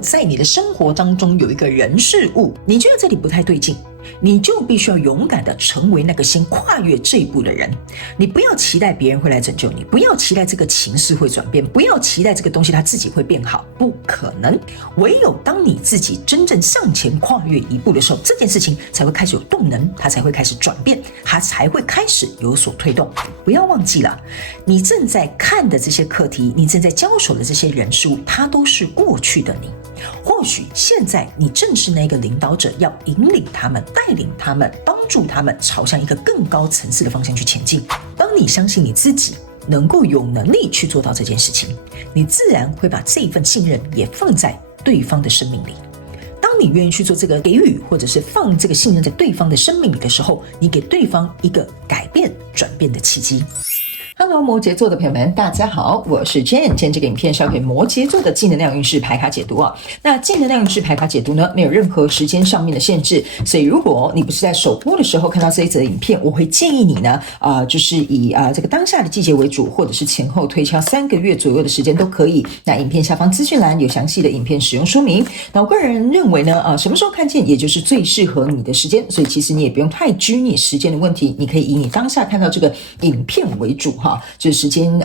在你的生活当中有一个人事物，你觉得这里不太对劲，你就必须要勇敢的成为那个先跨越这一步的人。你不要期待别人会来拯救你，不要期待这个情势会转变，不要期待这个东西它自己会变好，不可能。唯有当你自己真正向前跨越一步的时候，这件事情才会开始有动能，它才会开始转变，它才会开始有所推动。不要忘记了，你正在看的这些课题，你正在交手的这些人事物，它都是过去的你。或许现在你正是那个领导者，要引领他们，带领他们，帮助他们朝向一个更高层次的方向去前进。当你相信你自己能够有能力去做到这件事情，你自然会把这一份信任也放在对方的生命里。当你愿意去做这个给予，或者是放这个信任在对方的生命里的时候，你给对方一个改变转变的契机。Hello， 摩羯座的朋友们，大家好，我是 Jane。今天这个影片是要给摩羯座的正能量运势牌卡解读啊。那正能量运势牌卡解读呢，没有任何时间上面的限制，所以如果你不是在首播的时候看到这一则影片，我会建议你呢，就是以这个当下的季节为主，或者是前后推敲3个月左右的时间都可以。那影片下方资讯栏有详细的影片使用说明。那我个人认为呢，什么时候看见，也就是最适合你的时间，所以其实你也不用太拘泥时间的问题，你可以以你当下看到这个影片为主哈。就是时间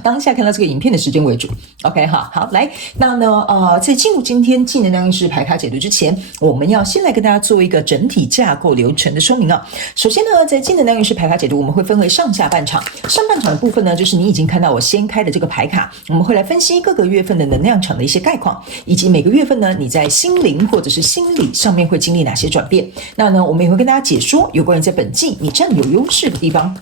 当下看到这个影片的时间为主。 OK 好来，那呢在进入今天正能量运势牌卡解读之前，我们要先来跟大家做一个整体架构流程的说明啊。首先呢，在正能量运势牌卡解读我们会分为上下半场。上半场的部分呢，就是你已经看到我先开的这个牌卡，我们会来分析各个月份的能量场的一些概况，以及每个月份呢你在心灵或者是心理上面会经历哪些转变。那呢我们也会跟大家解说有关于在本季你占有优势的地方，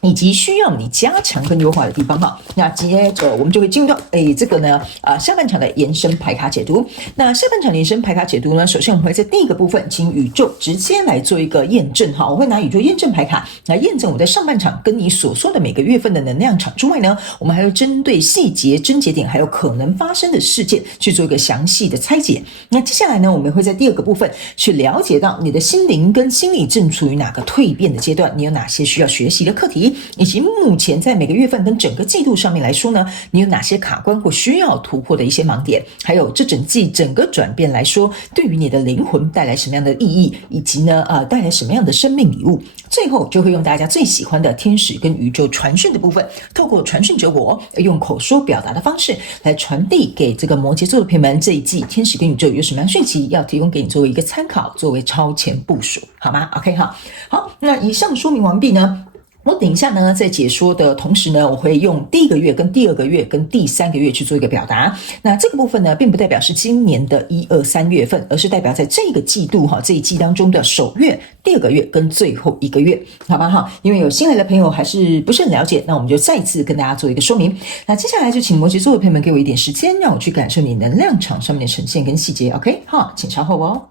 以及需要你加强跟优化的地方哈。那接着我们就会进入到这个呢下半场的延伸牌卡解读。那下半场的延伸牌卡解读呢，首先我们会在第一个部分请宇宙直接来做一个验证哈。我会拿宇宙验证牌卡来验证我在上半场跟你所说的每个月份的能量场之外呢，我们还会针对细节、症结点还有可能发生的事件去做一个详细的拆解。那接下来呢，我们会在第二个部分去了解到你的心灵跟心理正处于哪个蜕变的阶段，你有哪些需要学习的课题，以及目前在每个月份跟整个季度上面来说呢，你有哪些卡关或需要突破的一些盲点，还有这整季整个转变来说，对于你的灵魂带来什么样的意义，以及呢带来什么样的生命礼物。最后就会用大家最喜欢的天使跟宇宙传讯的部分，透过传讯者我用口说表达的方式来传递给这个摩羯座的朋友们，这一季天使跟宇宙有什么样的讯息要提供给你作为一个参考，作为超前部署，好吗？ OK 好，那以上说明完毕呢，我等一下呢，在解说的同时呢，我会用第一个月跟第二个月跟第3个月去做一个表达。那这个部分呢，并不代表是今年的1、2、3月份，而是代表在这个季度这一季当中的首月、第2个月跟最后1个月，好吧因为有新来的朋友还是不是很了解，那我们就再一次跟大家做一个说明。那接下来就请摩羯座的朋友们给我一点时间，让我去感受你能量场上面的呈现跟细节。 OK 请稍后哦。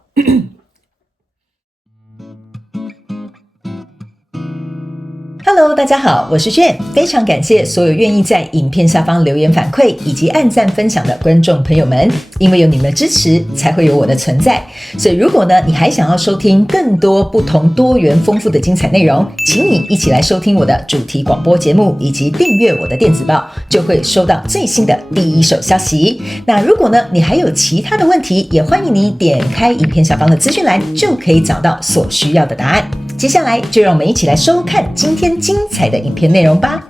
Hello， 大家好，我是Jane，非常感谢所有愿意在影片下方留言反馈以及按赞分享的观众朋友们，因为有你们的支持，才会有我的存在。所以如果呢，你还想要收听更多不同多元丰富的精彩内容，请你一起来收听我的主题广播节目，以及订阅我的电子报，就会收到最新的第一手消息。那如果呢，你还有其他的问题，也欢迎你点开影片下方的资讯栏，就可以找到所需要的答案。接下来就让我们一起来收看今天精彩的影片内容吧。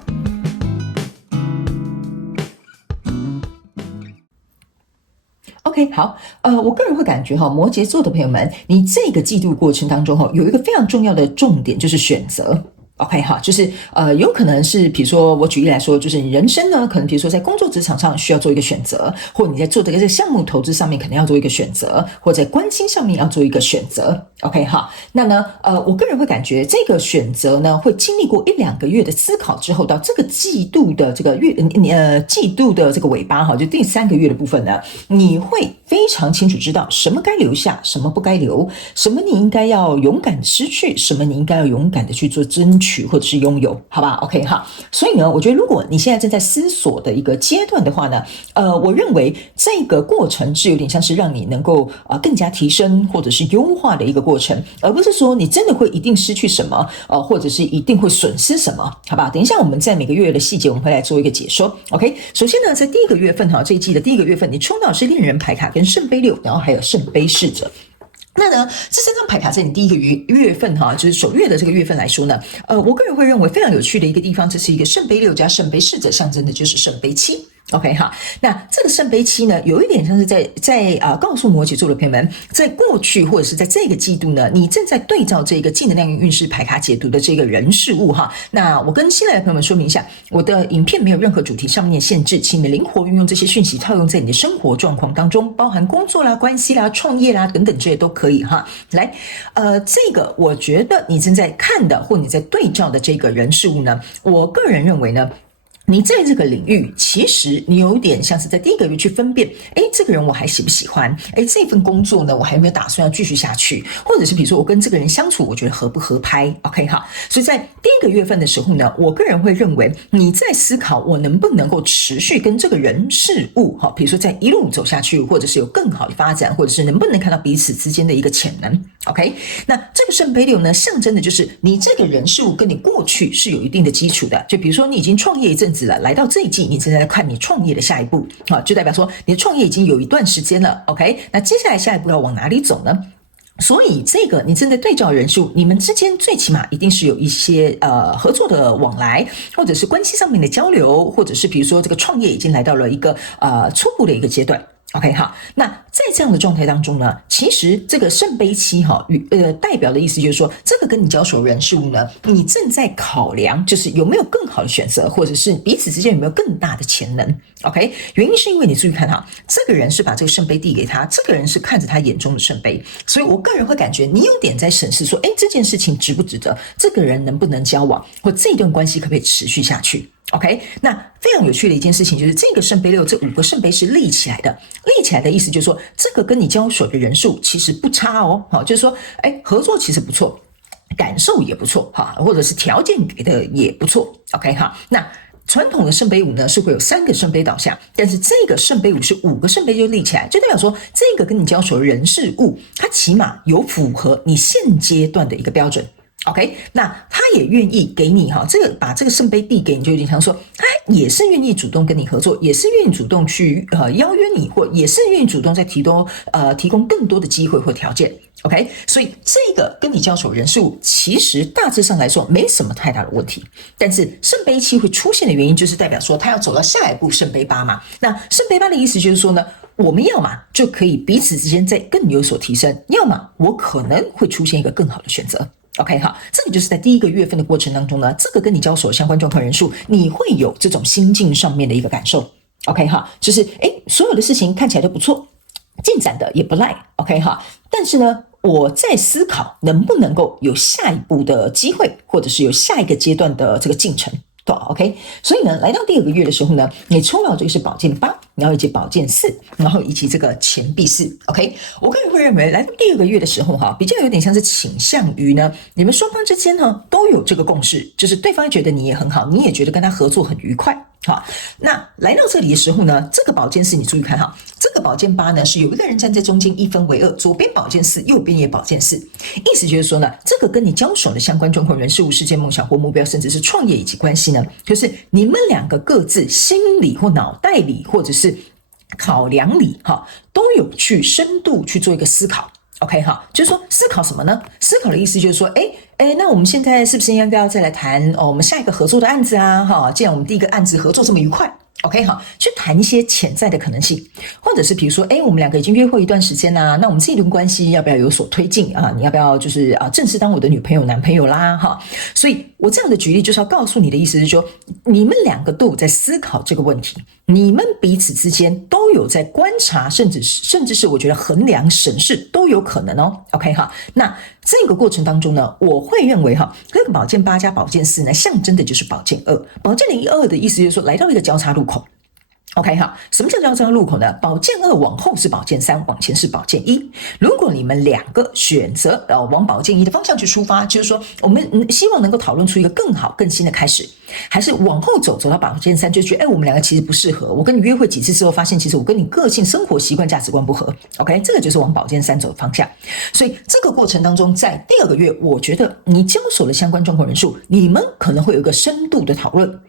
OK， 好，我个人会感觉摩羯座的朋友们，你这个季度过程当中有一个非常重要的重点，就是选择。OK 就是有可能是比如说我举例来说，就是你人生呢可能比如说在工作职场上需要做一个选择，或你在做这个项目投资上面可能要做一个选择，或在关心上面要做一个选择。OK 那呢我个人会感觉这个选择呢会经历过1、2个月的思考之后，到这个季度的这个季度的这个尾巴就第3个月的部分呢，你会非常清楚知道什么该留下，什么不该留，什么你应该要勇敢的失去，什么你应该要勇敢的去做珍取或者是拥有，好吧 ？OK 哈。所以呢，我觉得如果你现在正在思索的一个阶段的话呢，我认为这个过程是有点像是让你能够更加提升或者是优化的一个过程，而不是说你真的会一定失去什么，或者是一定会损失什么，好吧？等一下我们在每个月的细节我们会来做一个解说。OK， 首先呢，在第一个月份哈，这一季的第一个月份，你抽到的是恋人牌卡跟圣杯六，然后还有圣杯侍者。那呢，这三张牌卡在你第一个月份哈，就是首月的这个月份来说呢，我个人会认为非常有趣的一个地方，这是一个圣杯六加圣杯侍者，象征的就是圣杯七。OK 哈，那这个圣杯七呢，有一点像是在告诉摩羯座的朋友们，在过去或者是在这个季度呢，你正在对照这个正能量运势牌卡解读的这个人事物哈。那我跟新来的朋友们说明一下，我的影片没有任何主题上面的限制，请你灵活运用这些讯息套用在你的生活状况当中，包含工作啦、关系啦、创业啦等等这些都可以哈。来，这个我觉得你正在看的或你在对照的这个人事物呢，我个人认为呢。你在这个领域，其实你有点像是在第一个月去分辨，这个人我还喜不喜欢？这份工作呢，我还有没有打算要继续下去？或者是比如说我跟这个人相处，我觉得合不合拍 ？OK 哈，所以在第一个月份的时候呢，我个人会认为你在思考我能不能够持续跟这个人事物，比如说在一路走下去，或者是有更好的发展，或者是能不能看到彼此之间的一个潜能 ？OK， 那这个圣杯六呢，象征的就是你这个人事物跟你过去是有一定的基础的，就比如说你已经创业一阵子了，来到这一季，你正在看你创业的下一步，就代表说你的创业已经有一段时间了 ，OK？ 那接下来下一步要往哪里走呢？所以这个你正在对照人数，你们之间最起码一定是有一些合作的往来，或者是关系上面的交流，或者是比如说这个创业已经来到了一个初步的一个阶段。OK 好，那在这样的状态当中呢，其实这个圣杯七代表的意思就是说，这个跟你交手的人事物呢，你正在考量就是有没有更好的选择，或者是彼此之间有没有更大的潜能。OK， 原因是因为你注意看哈，这个人是把这个圣杯递给他，这个人是看着他眼中的圣杯，所以我个人会感觉你有点在审视说，这件事情值不值得，这个人能不能交往，或这段关系可不可以持续下去。OK， 那非常有趣的一件事情就是这个圣杯六，这5个圣杯是立起来的，立起来的意思就是说，这个跟你交手的人数其实不差哦，就是说，合作其实不错，感受也不错哈，或者是条件给的也不错 ，OK 哈，那。传统的圣杯五呢是会有3个圣杯倒下，但是这个圣杯五是5个圣杯就立起来，就代表说这个跟你交手的人事物，它起码有符合你现阶段的一个标准。OK， 那他也愿意给你把这个圣杯递给你，就有点像说，他也是愿意主动跟你合作，也是愿意主动去邀约你，或也是愿意主动在提供更多的机会或条件。OK， 所以这个跟你交手人事物，其实大致上来说没什么太大的问题。但是圣杯七会出现的原因，就是代表说他要走到下一步圣杯八嘛。那圣杯八的意思就是说呢，我们要么就可以彼此之间再更有所提升，要么我可能会出现一个更好的选择。OK 好，这个就是在第一个月份的过程当中呢，这个跟你交手相关状况人数，你会有这种心境上面的一个感受。OK 哈，就是所有的事情看起来都不错，进展的也不赖。OK 哈，但是呢，我在思考能不能够有下一步的机会，或者是有下一个阶段的这个进程。对 ，OK， 所以呢，来到第2个月的时候呢，你抽到这个是宝剑8，然后以及宝剑4，然后以及这个钱币4 ，OK， 我个人会认为来到第2个月的时候比较有点像是倾向于呢，你们双方之间都有这个共识，就是对方觉得你也很好，你也觉得跟他合作很愉快。好，那来到这里的时候呢，这个宝剑4你注意看这个宝剑8呢是有一个人站在中间，一分为2，左边宝剑4，右边也宝剑4，意思就是说呢，这个跟你交手的相关状况、人事物、事件、梦想或目标，甚至是创业以及关系呢，就是你们2个各自心里或脑袋里，或者是考量里都有去深度去做一个思考。OK 哈，就是说思考什么呢？思考的意思就是说，那我们现在是不是应该要再来谈我们下一个合作的案子啊？既然我们第一个案子合作这么愉快。OK 好，去谈一些潜在的可能性，或者是比如说，我们2个已经约会一段时间啦，那我们这一段关系要不要有所推进啊？你要不要就是正式当我的女朋友、男朋友啦？所以我这样的举例就是要告诉你的意思是说，你们2个都有在思考这个问题，你们彼此之间都有在观察，甚至是我觉得衡量、审视都有可能哦。OK 哈，那这个过程当中呢，我会认为这个宝剑8加宝剑4呢，象征的就是宝剑2。宝剑的2的意思就是说，来到一个交叉路口。OK 哈，什么叫交叉路口呢？宝剑2往后是宝剑3，往前是宝剑1。如果你们两个选择往宝剑1的方向去出发，就是说我们希望能够讨论出一个更好更新的开始，还是往后走到宝剑3，就觉得我们两个其实不适合。我跟你约会几次之后，发现其实我跟你个性、生活习惯、价值观不合。OK， 这个就是往宝剑3走的方向。所以这个过程当中，在第2个月，我觉得你交手的相关状况人数，你们可能会有一个深度的讨论。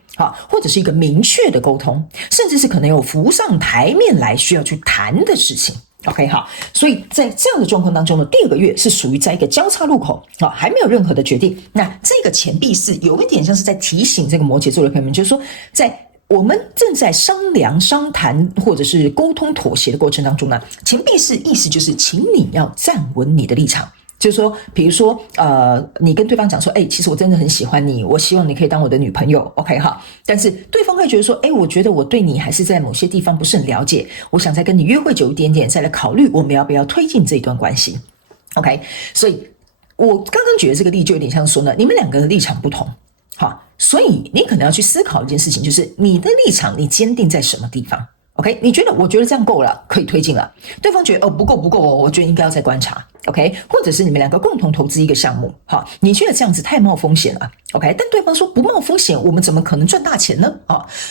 或者是一个明确的沟通，甚至是可能有浮上台面来需要去谈的事情。OK 好，所以在这样的状况当中呢，第2个月是属于在一个交叉路口还没有任何的决定。那这个钱币是有一点像是在提醒这个摩羯座的朋友们，就是说在我们正在商量、商谈或者是沟通、妥协的过程当中呢，钱币是意思就是请你要站稳你的立场。就是说，比如说，你跟对方讲说，其实我真的很喜欢你，我希望你可以当我的女朋友 ，OK 哈。但是对方会觉得说，我觉得我对你还是在某些地方不是很了解，我想再跟你约会久一点点，再来考虑我们要不要推进这一段关系 ，OK。所以我刚刚举的这个例就有点像说呢，你们两个的立场不同，所以你可能要去思考一件事情，就是你的立场你坚定在什么地方。OK， 我觉得这样够了，可以推进了。对方觉得不够我觉得应该要再观察。OK， 或者是你们两个共同投资一个项目，你觉得这样子太冒风险了。OK， 但对方说不冒风险，我们怎么可能赚大钱呢？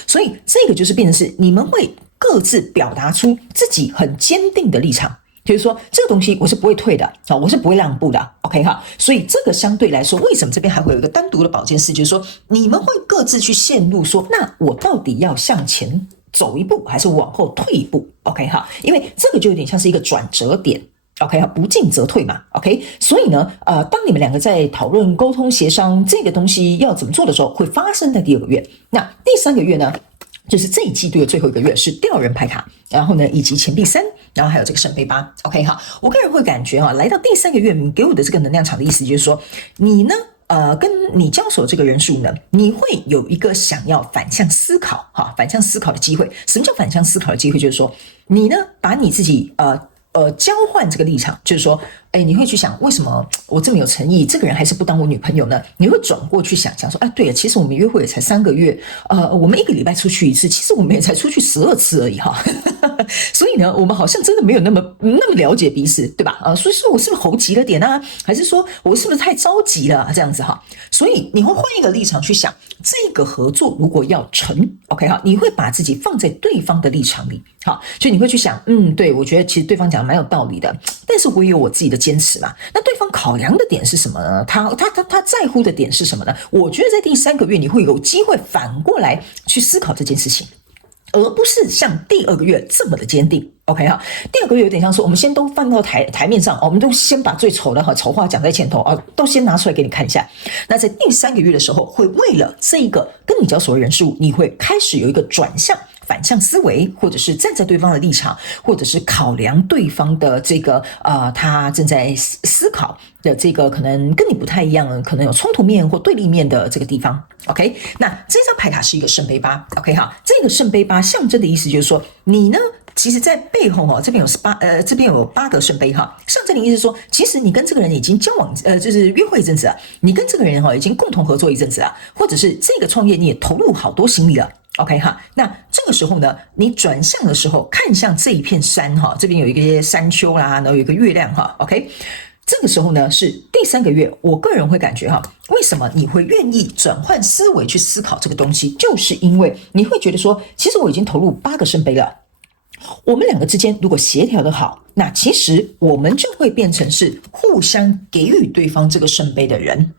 所以这个就是变成是你们会各自表达出自己很坚定的立场。就是说，这个东西我是不会退的，我是不会让步的 ，OK 哈。所以这个相对来说，为什么这边还会有一个单独的宝剑4？就是说，你们会各自去陷入说，那我到底要向前走一步，还是往后退一步 ？OK 哈，因为这个就有点像是一个转折点。OK 哈，不进则退嘛。OK， 所以呢，当你们两个在讨论、沟通、协商这个东西要怎么做的时候，会发生在第2个月。那第3个月呢？就是这一季度的最后1个月是吊人牌卡，然后呢，以及钱币3，然后还有这个圣杯8。OK 哈，我个人会感觉来到第3个月，你给我的这个能量场的意思就是说，你呢，跟你交手这个人数呢，你会有一个想要反向思考反向思考的机会。什么叫反向思考的机会？就是说，你呢，把你自己交换这个立场，就是说，你会去想，为什么我这么有诚意，这个人还是不当我女朋友呢？你会转过去想说，对了，其实我们约会也才3个月，我们1个礼拜出去1次，其实我们也才出去12次而已哈。所以呢，我们好像真的没有那么了解彼此，对吧？所以说我是不是猴急了点啊？还是说我是不是太着急了这样子哈？所以你会换一个立场去想，这个合作如果要成 ，OK 哈，你会把自己放在对方的立场里，好，就你会去想，对，我觉得其实对方讲的蛮有道理的，但是我也有我自己的坚持嘛。那对方考量的点是什么呢？他在乎的点是什么呢？我觉得在第3个月你会有机会反过来去思考这件事情。而不是像第2个月这么的坚定 ，OK 哈。第2个月有点像说，我们先都放到台面上，我们都先把最丑的丑话讲在前头都先拿出来给你看一下。那在第3个月的时候，会为了这一个跟你交手的人数，你会开始有一个转向。反向思维，或者是站在对方的立场，或者是考量对方的这个他正在思考的这个可能跟你不太一样，可能有冲突面或对立面的这个地方。OK， 那这张牌卡是一个圣杯8。OK 哈，这个圣杯8象征的意思就是说，你呢，其实在背后这边有8个圣杯哈，象征的意思是说，其实你跟这个人已经交往就是约会一阵子了，你跟这个人已经共同合作一阵子了，或者是这个创业你也投入好多心力了。OK 哈，那这个时候呢，你转向的时候看向这一片山哈，这边有一个山丘啦，然后有一个月亮哈 ，OK， 这个时候呢是第3个月，我个人会感觉为什么你会愿意转换思维去思考这个东西，就是因为你会觉得说，其实我已经投入8个圣杯了，我们两个之间如果协调的好，那其实我们就会变成是互相给予对方这个圣杯的人。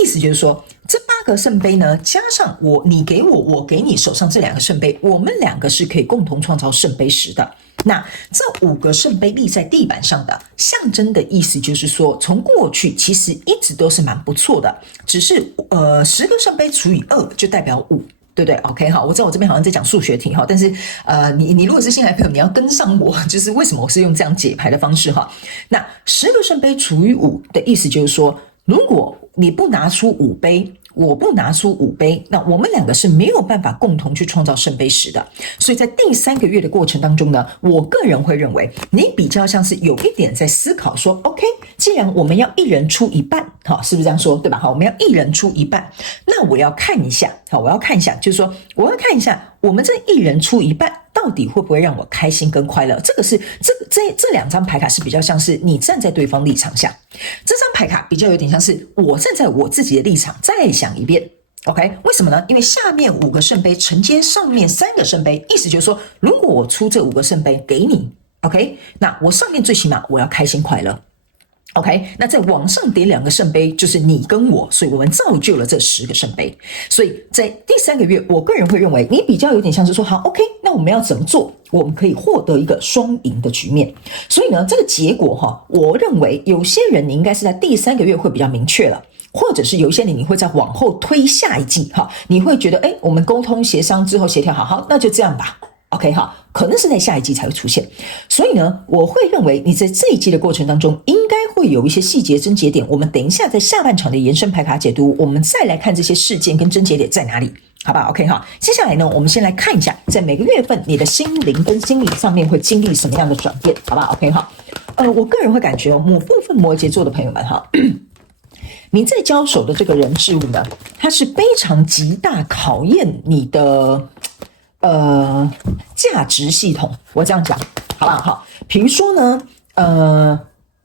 意思就是说，这8个圣杯呢，加上你给我，我给你手上这2个圣杯，我们2个是可以共同创造圣杯10的。那这5个圣杯立在地板上的，象征的意思就是说，从过去其实一直都是蛮不错的，只是10个圣杯除以2就代表5。对不对 ？OK 好，我知道我这边好像在讲数学题哈，但是你如果是新来朋友，你要跟上我，就是为什么我是用这样解牌的方式哈。那10个圣杯除以5的意思就是说，如果你不拿出5杯，我不拿出5杯，那我们2个是没有办法共同去创造圣杯10的。所以在第3个月的过程当中呢，我个人会认为你比较像是有一点在思考说 OK， 既然我们要一人出一半，是不是这样说，对吧？我们要一人出一半，那我要看一下，就是说我要看一下我们这一人出一半到底会不会让我开心跟快乐？这个是这两张牌卡是比较像是你站在对方立场下，这张牌卡比较有点像是我站在我自己的立场再想一遍。OK， 为什么呢？因为下面5个圣杯承接上面3个圣杯，意思就是说，如果我出这5个圣杯给你 ，OK， 那我上面最起码我要开心快乐。OK， 那再往上叠2个圣杯，就是你跟我，所以我们造就了这10个圣杯。所以在第3个月，我个人会认为你比较有点像是说，好 ，OK， 那我们要怎么做，我们可以获得一个双赢的局面。所以呢，这个结果哈，我认为有些人你应该是在第3个月会比较明确了。或者是有一些你会再往后推下一季哈，你会觉得我们沟通协商之后协调好，那就这样吧。OK 哈，可能是在下一季才会出现。所以呢，我会认为你在这一季的过程当中，应该会有一些细节症结点。我们等一下在下半场的延伸牌卡解读，我们再来看这些事件跟症结点在哪里，好吧 ？OK 哈，接下来呢，我们先来看一下，在每个月份你的心灵跟心理上面会经历什么样的转变，好吧 ？OK 哈，我个人会感觉某部分摩羯座的朋友们哈。你在交手的这个人事物呢，它是非常极大考验你的价值系统。我这样讲好不好？比如说呢，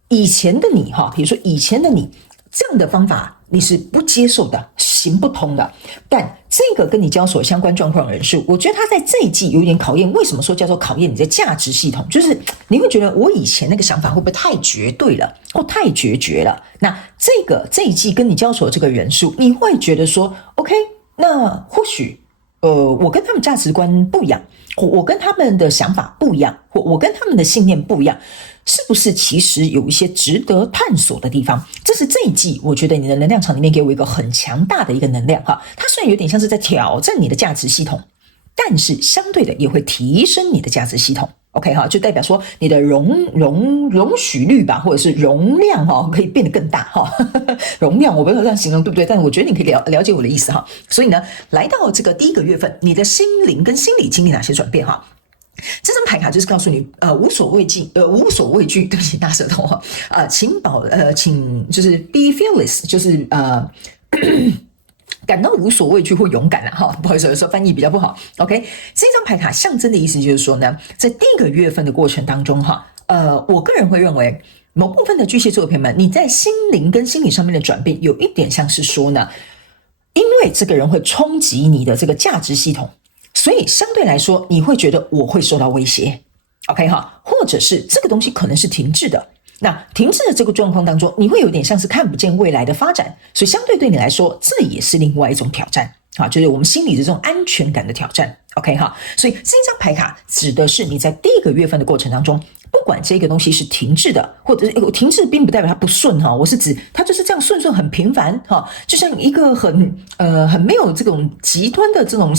以前的你哈，比如说以前的你这样的方法你是不接受的，行不通的。但这个跟你交手相关状况的人士，我觉得他在这一季有点考验。为什么说叫做考验你的价值系统？就是你会觉得我以前那个想法会不会太绝对了，或太决绝了？那这一季跟你交手的这个人数，你会觉得说 ，OK， 那或许我跟他们价值观不一样，我跟他们的想法不一样，我跟他们的信念不一样。是不是其实有一些值得探索的地方？这是这一季我觉得你的能量场里面给我一个很强大的一个能量哈。它虽然有点像是在挑战你的价值系统，但是相对的也会提升你的价值系统。OK 哈，就代表说你的容许率吧，或者是容量哈，可以变得更大哈。容量我不知道这样形容对不对，但是我觉得你可以了解我的意思哈。所以呢，来到这个第1个月份，你的心灵跟心理经历哪些转变哈？这张牌卡就是告诉你，无所畏惧，对不起，大舌头哈，请就是 be fearless， 就是感到无所畏惧或勇敢哈，不好意思，有时候翻译比较不好。OK， 这张牌卡象征的意思就是说呢，在第1个月份的过程当中哈，我个人会认为某部分的巨蟹座的朋友们，你在心灵跟心理上面的转变，有一点像是说呢，因为这个人会冲击你的这个价值系统。所以相对来说，你会觉得我会受到威胁 ，OK 哈，或者是这个东西可能是停滞的。那停滞的这个状况当中，你会有点像是看不见未来的发展，所以相对对你来说，这也是另外一种挑战啊，就是我们心里的这种安全感的挑战 ，OK 哈。所以这张牌卡指的是你在第1个月份的过程当中。不管这个东西是停滞的，或者是停滞并不代表它不顺哈，我是指它就是这样顺很平凡哈，就像一个很没有这种极端的这种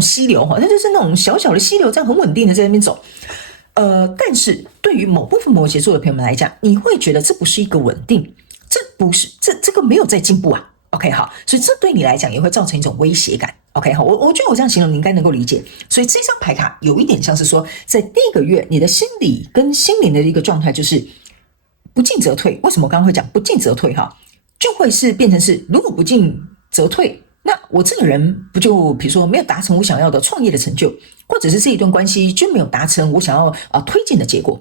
溪流哈，它就是那种小小的溪流，这样很稳定的在那边走。但是对于某部分摩羯座的朋友们来讲，你会觉得这不是一个稳定，这不是这个没有在进步啊。OK 好，所以这对你来讲也会造成一种威胁感。OK 好，我觉得我这样形容你应该能够理解。所以这张牌卡有一点像是说，在第1个月你的心理跟心灵的一个状态就是不进则退。为什么我刚刚会讲不进则退哈？就会是变成是如果不进则退，那我这个人不就比如说没有达成我想要的创业的成就，或者是这一段关系就没有达成我想要推进的结果。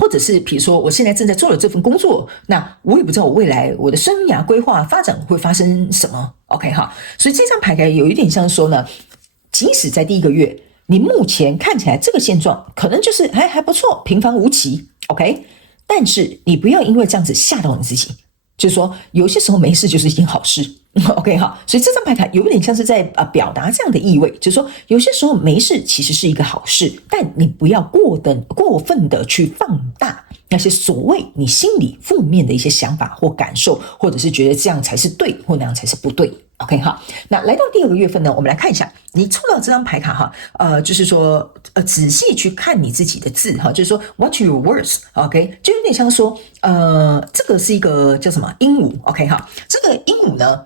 或者是比如说我现在正在做的这份工作，那我也不知道我未来我的生涯规划发展会发生什么 OK 哈，所以这张牌卡有一点像说呢，即使在第1个月你目前看起来这个现状可能就是还不错，平凡无奇 OK， 但是你不要因为这样子吓到你自己，就是说有些时候没事就是一件好事OK 哈，所以这张牌卡有一点像是在表达这样的意味，就是说有些时候没事其实是一个好事，但你不要过分的去放大那些所谓你心里负面的一些想法或感受，或者是觉得这样才是对或那样才是不对 OK 哈。那来到第2个月份呢，我们来看一下你抽到这张牌卡哈，就是说仔细去看你自己的字哈，就是说 watch your words OK， 就有点像说这个是一个叫什么鹦鹉 OK 哈，这个鹦鹉呢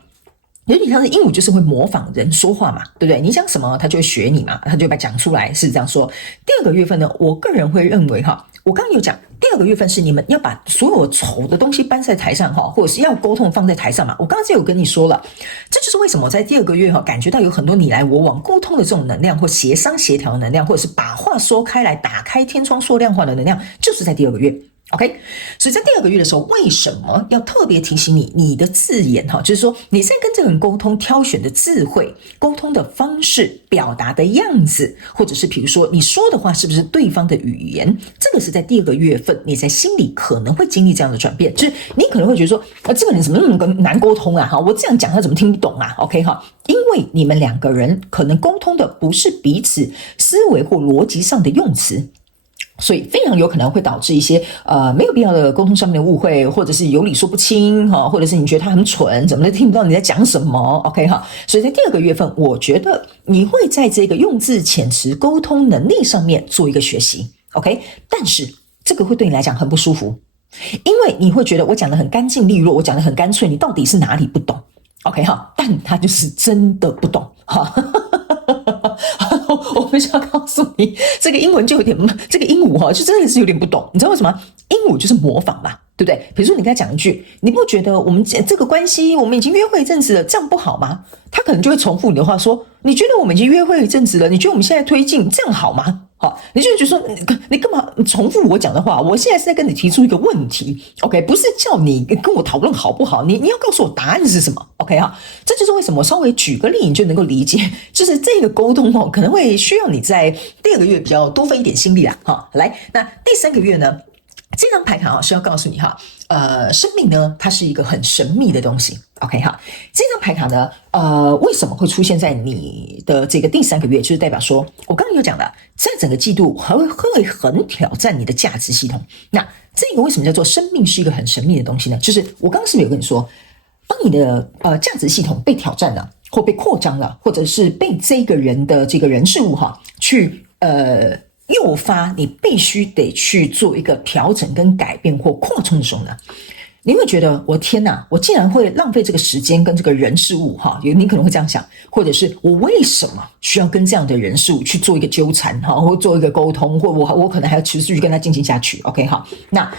有点像是鹦鹉，就是会模仿人说话嘛，对不对？你讲什么，它就会学你嘛，它就会把它讲出来，是这样说。第2个月份呢，我个人会认为哈，我刚刚有讲，第二个月份是你们要把所有丑的东西搬在台上或者是要沟通放在台上嘛。我刚刚就有跟你说了，这就是为什么我在第二个月感觉到有很多你来我往沟通的这种能量，或协商协调的能量，或者是把话说开来打开天窗说亮话的能量，就是在第二个月。OK， 所以在第二个月的时候，为什么要特别提醒你的字眼就是说你在跟这个人沟通挑选的智慧、沟通的方式、表达的样子，或者是比如说你说的话是不是对方的语言，这个是在第二个月份你在心里可能会经历这样的转变，就是你可能会觉得说这个人怎么那么难沟通啊，我这样讲他怎么听不懂啊 OK 因为你们两个人可能沟通的不是彼此思维或逻辑上的用词，所以非常有可能会导致一些没有必要的沟通上面的误会，或者是有理说不清或者是你觉得他很蠢，怎么都听不到你在讲什么 OK 所以在第二个月份，我觉得你会在这个用字遣词沟通能力上面做一个学习 OK， 但是这个会对你来讲很不舒服，因为你会觉得我讲得很干净利落，我讲得很干脆，你到底是哪里不懂 OK 但他就是真的不懂我必须要告诉你，这个英文就有点，这个鹦鹉就真的是有点不懂。你知道为什么？鹦鹉就是模仿嘛，对不对？比如说你跟他讲一句，你不觉得我们这个关系我们已经约会一阵子了，这样不好吗？他可能就会重复你的话说，你觉得我们已经约会一阵子了，你觉得我们现在推进这样好吗？你就会觉得说你干嘛重复我讲的话？我现在是在跟你提出一个问题 OK， 不是叫你跟我讨论好不好，你要告诉我答案是什么 OK 这就是为什么我稍微举个例你就能够理解，就是这个沟通可能会需要你在第二个月比较多费一点心力啦来，那第三个月呢，这张牌卡是要告诉你生命呢它是一个很神秘的东西 OK 这张牌卡呢为什么会出现在你的这个第三个月，就是代表说我刚刚有讲的，在整个季度会很挑战你的价值系统。那这个为什么叫做生命是一个很神秘的东西呢？就是我刚刚是不是有跟你说，当你的价值系统被挑战了，或被扩张了，或者是被这个人的这个人事物去诱发你必须得去做一个调整跟改变或扩充的时候呢，你会觉得我天哪，我竟然会浪费这个时间跟这个人事物你可能会这样想，或者是我为什么需要跟这样的人事物去做一个纠缠或做一个沟通，或我可能还要持续跟他进行下去 OK 那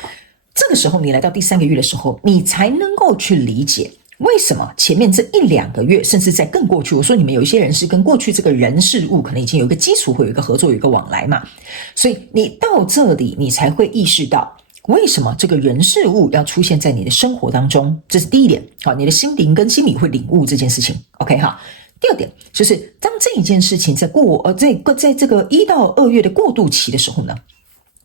这个时候你来到第三个月的时候，你才能够去理解为什么前面这1-2个月，甚至在更过去，我说你们有一些人是跟过去这个人事物可能已经有一个基础，会有一个合作，有一个往来嘛，所以你到这里你才会意识到为什么这个人事物要出现在你的生活当中，这是第一点你的心灵跟心理会领悟这件事情 OK 第二点就是当这一件事情在这个1到2月的过渡期的时候呢，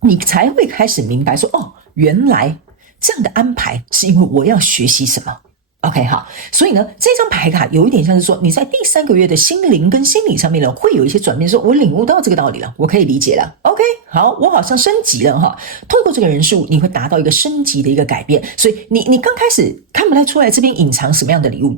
你才会开始明白说原来这样的安排是因为我要学习什么OK 所以呢这张牌卡有一点像是说你在第3个月的心灵跟心理上面呢会有一些转变，说我领悟到这个道理了，我可以理解了 OK 好，我好像升级了透过这个人数你会达到一个升级的一个改变，所以你刚开始看不太出来这边隐藏什么样的礼物，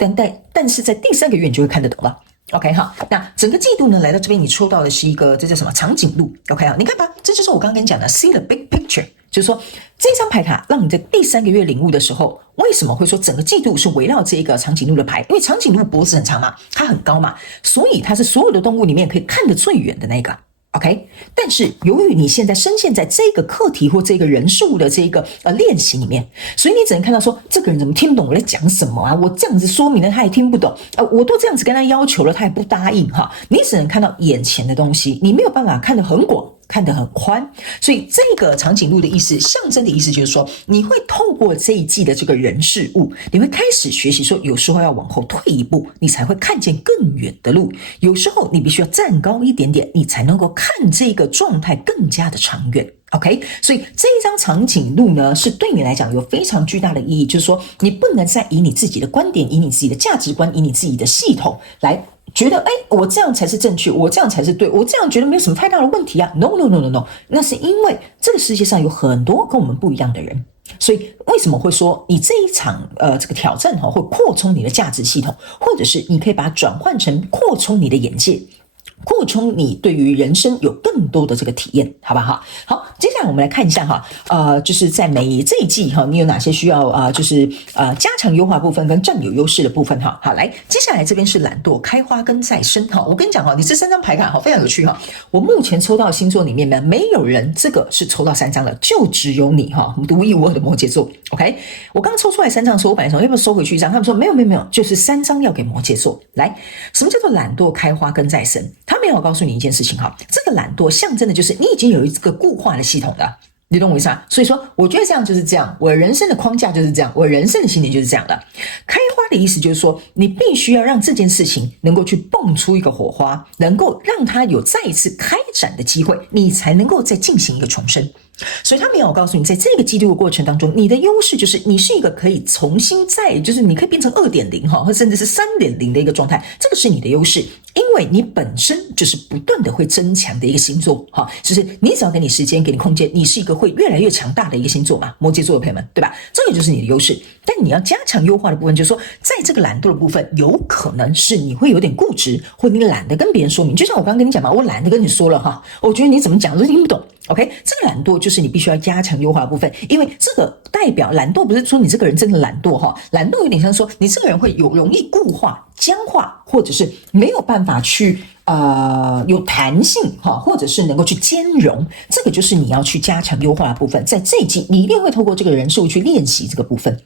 但是在第3个月你就会看得懂了OK 那整个季度呢来到这边你抽到的是一个这叫什么长颈鹿 OK 你看吧，这就是我刚刚跟你讲的 see the big picture， 就是说这张牌卡让你在第3个月领悟的时候，为什么会说整个季度是围绕这个长颈鹿的牌？因为长颈鹿脖子很长嘛，它很高嘛，所以它是所有的动物里面可以看得最远的那个OK， 但是由于你现在深陷在这个课题或这个人数的这个练习里面，所以你只能看到说这个人怎么听不懂我在讲什么我这样子说明了他也听不懂我都这样子跟他要求了他也不答应你只能看到眼前的东西，你没有办法看得很广，看得很宽，所以这个长颈鹿的意思，象征的意思就是说，你会透过这一季的这个人事物，你会开始学习说，有时候要往后退一步，你才会看见更远的路；有时候你必须要站高一点点，你才能够看这个状态更加的长远。OK， 所以这一张长颈鹿呢，是对你来讲有非常巨大的意义，就是说，你不能再以你自己的观点、以你自己的价值观、以你自己的系统来觉得我这样才是正确，我这样才是对，我这样觉得没有什么太大的问题啊 No， 那是因为这个世界上有很多跟我们不一样的人，所以为什么会说你这一场这个挑战会扩充你的价值系统，或者是你可以把它转换成扩充你的眼界，扩充你对于人生有更多的这个体验，好不好？好，接下来我们来看一下哈，就是在这一季哈，你有哪些需要加强优化部分跟占有优势的部分哈。好，来，接下来这边是懒惰、开花跟再生哈。我跟你讲哈，你这3张牌卡哈非常有趣哈。我目前抽到的星座里面呢，没有人这个是抽到3张的，就只有你哈，独一无二的摩羯座。OK， 我刚抽出来3张的时候，我本来说要不要收回去1张，他们说没有，就是3张要给摩羯座。来，什么叫做懒惰、开花跟再生？他没有告诉你一件事情哈，这个懒惰象征的就是你已经有一个固化的系统了，你懂我意思吗？所以说，我觉得这样就是这样，我人生的框架就是这样，我人生的信念就是这样的。开花的意思就是说，你必须要让这件事情能够去蹦出一个火花，能够让它有再一次开展的机会，你才能够再进行一个重生。所以他没有告诉你，在这个季度的过程当中，你的优势就是你是一个可以重新就是你可以变成 2.0 或甚至是 3.0 的一个状态，这个是你的优势，因为你本身就是不断的会增强的一个星座就是你只要给你时间，给你空间，你是一个会越来越强大的一个星座嘛，摩羯座的朋友们，对吧？这个就是你的优势。但你要加强优化的部分，就是说在这个懒惰的部分，有可能是你会有点固执，或你懒得跟别人说明。就像我刚刚跟你讲嘛，我懒得跟你说了我觉得你怎么讲都听不懂。OK， 这个懒惰就是你必须要加强优化的部分，因为这个代表懒惰不是说你这个人真的懒惰懒惰有点像说你这个人会容易固化、僵化，或者是没有办法去有弹性或者是能够去兼容，这个就是你要去加强优化的部分。在这一季，你一定会透过这个人数去练习这个部分。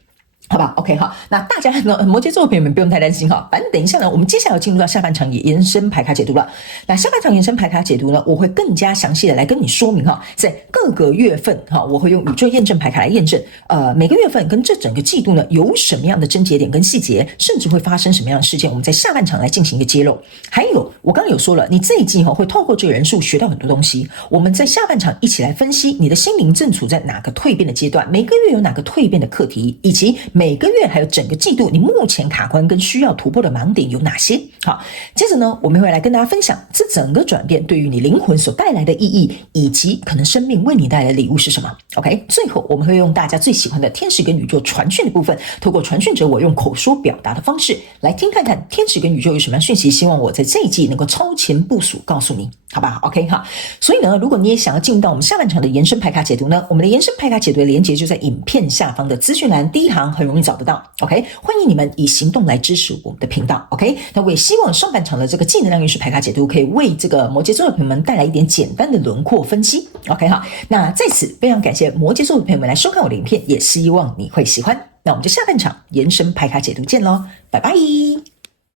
好吧 ，OK 哈，那大家呢，摩羯座的朋友们不用太担心哈。反正等一下呢，我们接下来要进入到下半场延伸牌卡解读了。那下半场延伸牌卡解读呢，我会更加详细的来跟你说明在各个月份我会用宇宙验证牌卡来验证，每个月份跟这整个季度呢有什么样的症结点跟细节，甚至会发生什么样的事件，我们在下半场来进行一个揭露。还有，我刚刚有说了，你这一季会透过这个人数学到很多东西，我们在下半场一起来分析你的心灵正处在哪个蜕变的阶段，每个月有哪个蜕变的课题，以及每个月还有整个季度你目前卡关跟需要突破的盲点有哪些。好，接着呢，我们会来跟大家分享这整个转变对于你灵魂所带来的意义，以及可能生命为你带来的礼物是什么。 OK， 最后我们会用大家最喜欢的天使跟宇宙传讯的部分，透过传讯者我用口说表达的方式来听看看天使跟宇宙有什么样讯息，希望我在这一季能够超前部署告诉你，好吧 OK 哈。所以呢，如果你也想要进入到我们下半场的延伸牌卡解读呢，我们的延伸牌卡解读的连结就在影片下方的资讯栏第一行，很容易找得到。 OK， 欢迎你们以行动来支持我们的频道。 OK， 那我也希望上半场的这个技能量运势牌卡解读可以为这个摩羯座的朋友们带来一点简单的轮廓分析。 OK 哈，那在此非常感谢摩羯座的朋友们来收看我的影片，也希望你会喜欢。那我们就下半场延伸牌卡解读见咯，拜拜。